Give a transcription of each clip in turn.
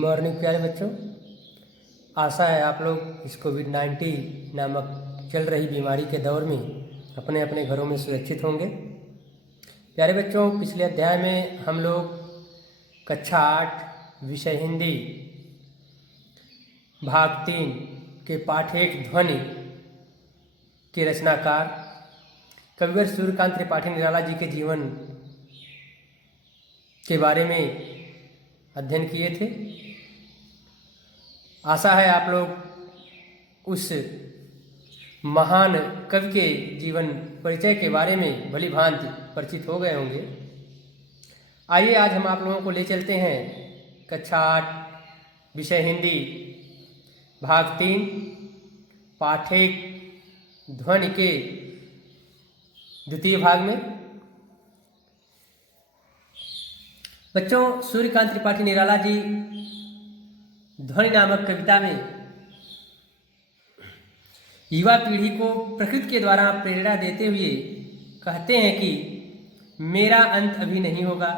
Morning प्यारे बच्चों। आशा है आप लोग इस कोविड-19 नामक चल रही बीमारी के दौर में अपने अपने घरों में सुरक्षित होंगे। प्यारे बच्चों, पिछले अध्याय में हम लोग कक्षा 8 विषय हिंदी भाग 3 के पाठ 1 ध्वनि के रचनाकार कविवर सूर्यकांत त्रिपाठी निराला जी के जीवन के बारे में अध्ययन किए थे। आशा है आप लोग उस महान कवि के जीवन परिचय के बारे में भली भांति परिचित हो गए होंगे। आइए आज हम आप लोगों को ले चलते हैं कक्षा 8 विषय हिंदी भाग 3 पाठ 1 ध्वनि के द्वितीय भाग में। बच्चों, सूर्यकांत त्रिपाठी निराला जी ध्वनि नामक कविता में युवा पीढ़ी को प्रकृति के द्वारा प्रेरणा देते हुए कहते हैं कि मेरा अंत अभी नहीं होगा,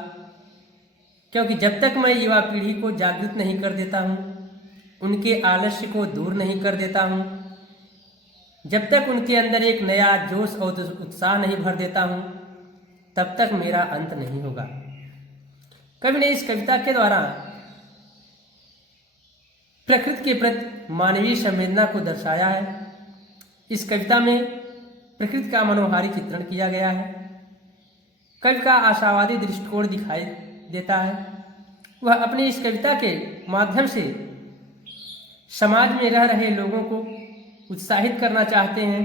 क्योंकि जब तक मैं युवा पीढ़ी को जागृत नहीं कर देता हूँ, उनके आलस्य को दूर नहीं कर देता हूँ, जब तक उनके अंदर एक नया जोश और उत्साह नहीं भर देता हूँ, तब तक मेरा अंत नहीं होगा। कवि ने इस कविता के द्वारा प्रकृति के प्रति मानवीय संवेदना को दर्शाया है। इस कविता में प्रकृति का मनोहारी चित्रण किया गया है। कवि का आशावादी दृष्टिकोण दिखाई देता है। वह अपनी इस कविता के माध्यम से समाज में रह रहे लोगों को उत्साहित करना चाहते हैं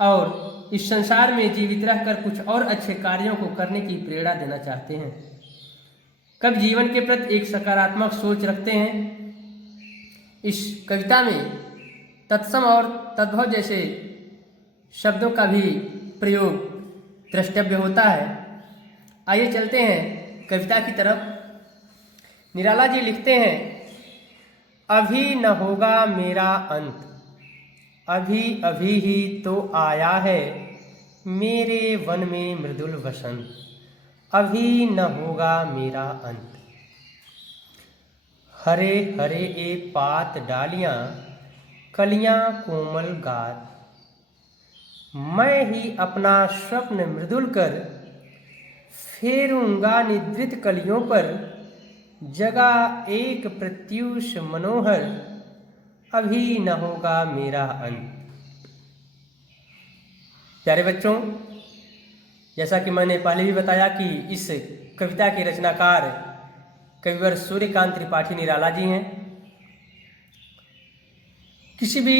और इस संसार में जीवित रहकर कुछ और अच्छे कार्यों को करने की प्रेरणा देना चाहते हैं। कवि जीवन के प्रति एक सकारात्मक सोच रखते हैं। इस कविता में तत्सम और तद्भव जैसे शब्दों का भी प्रयोग द्रष्टव्य होता है। आइए चलते हैं कविता की तरफ। निराला जी लिखते हैं, अभी न होगा मेरा अंत, अभी अभी ही तो आया है मेरे वन में मृदुल वसंत, अभी न होगा मेरा अंत। हरे हरे ए पात डालियां, कलियां कोमल गात, मैं ही अपना स्वप्न मृदुल कर फेरूंगा निद्रित कलियों पर, जगा एक प्रत्यूष मनोहर, अभी न होगा मेरा अंत। प्यारे बच्चों, जैसा कि मैंने पहले भी बताया कि इस कविता के रचनाकार कविवर सूर्यकांत त्रिपाठी निराला जी हैं। किसी भी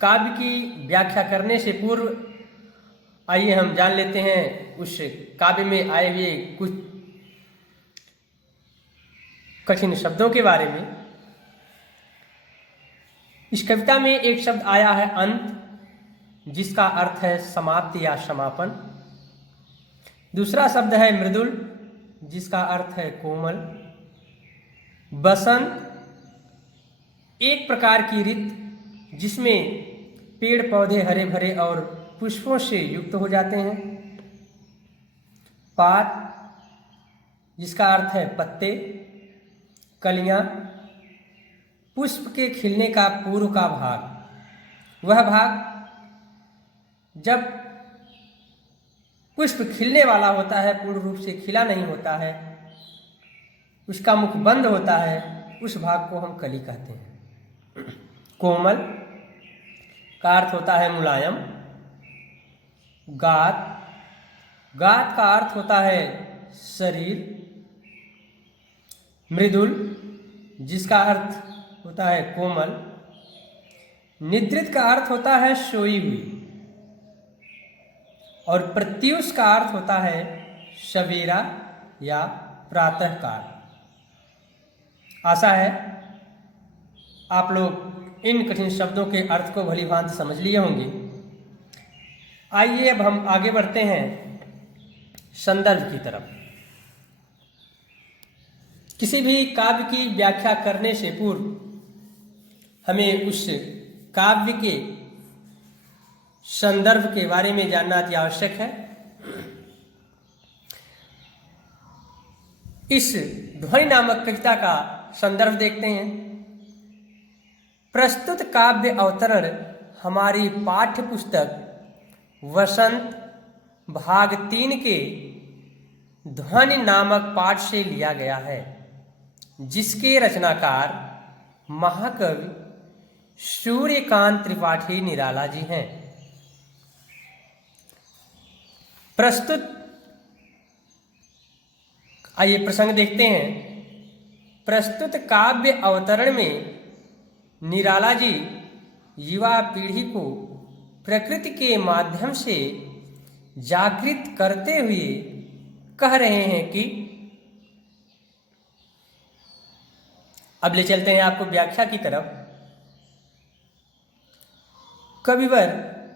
काव्य की व्याख्या करने से पूर्व आइए हम जान लेते हैं उस काव्य में आए हुए कुछ कठिन शब्दों के बारे में। इस कविता में एक शब्द आया है अंत, जिसका अर्थ है समाप्ति या समापन। दूसरा शब्द है मृदुल, जिसका अर्थ है कोमल। बसंत एक प्रकार की ऋतु जिसमें पेड़ पौधे हरे भरे और पुष्पों से युक्त हो जाते हैं। पात, जिसका अर्थ है पत्ते। कलियां, पुष्प के खिलने का पूर्व का भाग, वह भाग जब पुष्प खिलने वाला होता है, पूर्ण रूप से खिला नहीं होता है, उसका मुख बंद होता है, उस भाग को हम कली कहते हैं। कोमल का अर्थ होता है मुलायम। गात, गात का अर्थ होता है शरीर। मृदुल, जिसका अर्थ होता है कोमल। निद्रित का अर्थ होता है सोई हुई। और प्रत्यूष का अर्थ होता है सवेरा या प्रातःकाल। आशा है आप लोग इन कठिन शब्दों के अर्थ को भली भांति समझ लिए होंगे। आइए अब हम आगे बढ़ते हैं संदर्भ की तरफ। किसी भी काव्य की व्याख्या करने से पूर्व हमें उस काव्य के संदर्भ के बारे में जानना अति आवश्यक है। इस ध्वनि नामक कविता का संदर्भ देखते हैं। प्रस्तुत काव्य अवतरण हमारी पाठ्य पुस्तक वसंत भाग 3 के ध्वनि नामक पाठ से लिया गया है, जिसके रचनाकार महाकवि सूर्यकांत त्रिपाठी निराला जी हैं। प्रस्तुत आइए प्रसंग देखते हैं। प्रस्तुत काव्य अवतरण में निराला जी युवा पीढ़ी को प्रकृति के माध्यम से जागृत करते हुए कह रहे हैं कि, अब ले चलते हैं आपको व्याख्या की तरफ। कविवर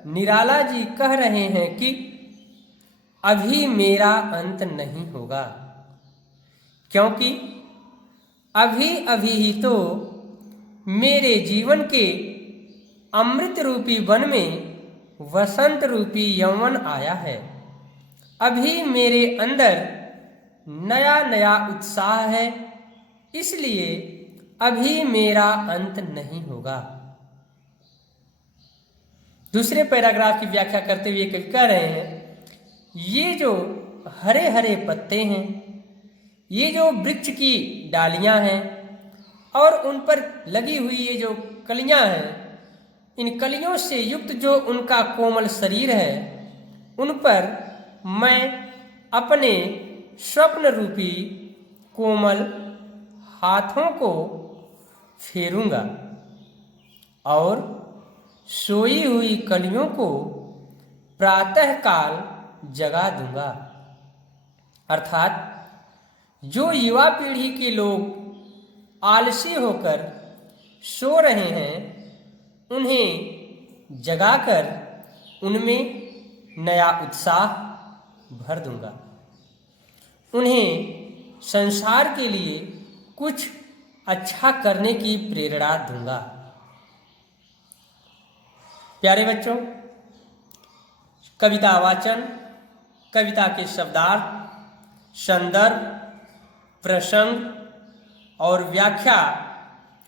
निराला जी कह रहे हैं कि अभी मेरा अंत नहीं होगा, क्योंकि अभी अभी ही तो मेरे जीवन के अमृत रूपी वन में वसंत रूपी यौवन आया है। अभी मेरे अंदर नया नया उत्साह है, इसलिए अभी मेरा अंत नहीं होगा। दूसरे पैराग्राफ की व्याख्या करते हुए कवि कह रहे हैं, ये जो हरे हरे पत्ते हैं, ये जो वृक्ष की डालियां हैं और उन पर लगी हुई ये जो कलियां हैं, इन कलियों से युक्त जो उनका कोमल शरीर है, उन पर मैं अपने स्वप्न रूपी कोमल हाथों को फेरूंगा और सोई हुई कलियों को प्रातःकाल जगा दूंगा। अर्थात जो युवा पीढ़ी के लोग आलसी होकर सो रहे हैं, उन्हें जगाकर उनमें नया उत्साह भर दूंगा। उन्हें संसार के लिए कुछ अच्छा करने की प्रेरणा दूंगा। प्यारे बच्चों, कविता वाचन, कविता के शब्दार्थ, संदर्भ, प्रसंग और व्याख्या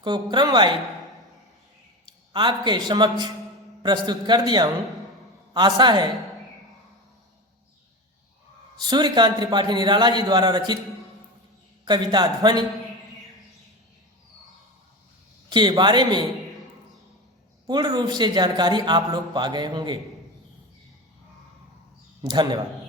को क्रमवाइज आपके समक्ष प्रस्तुत कर दिया हूँ। आशा है सूर्यकांत त्रिपाठी निराला जी द्वारा रचित कविता ध्वनि के बारे में पूर्ण रूप से जानकारी आप लोग पा गए होंगे। धन्यवाद।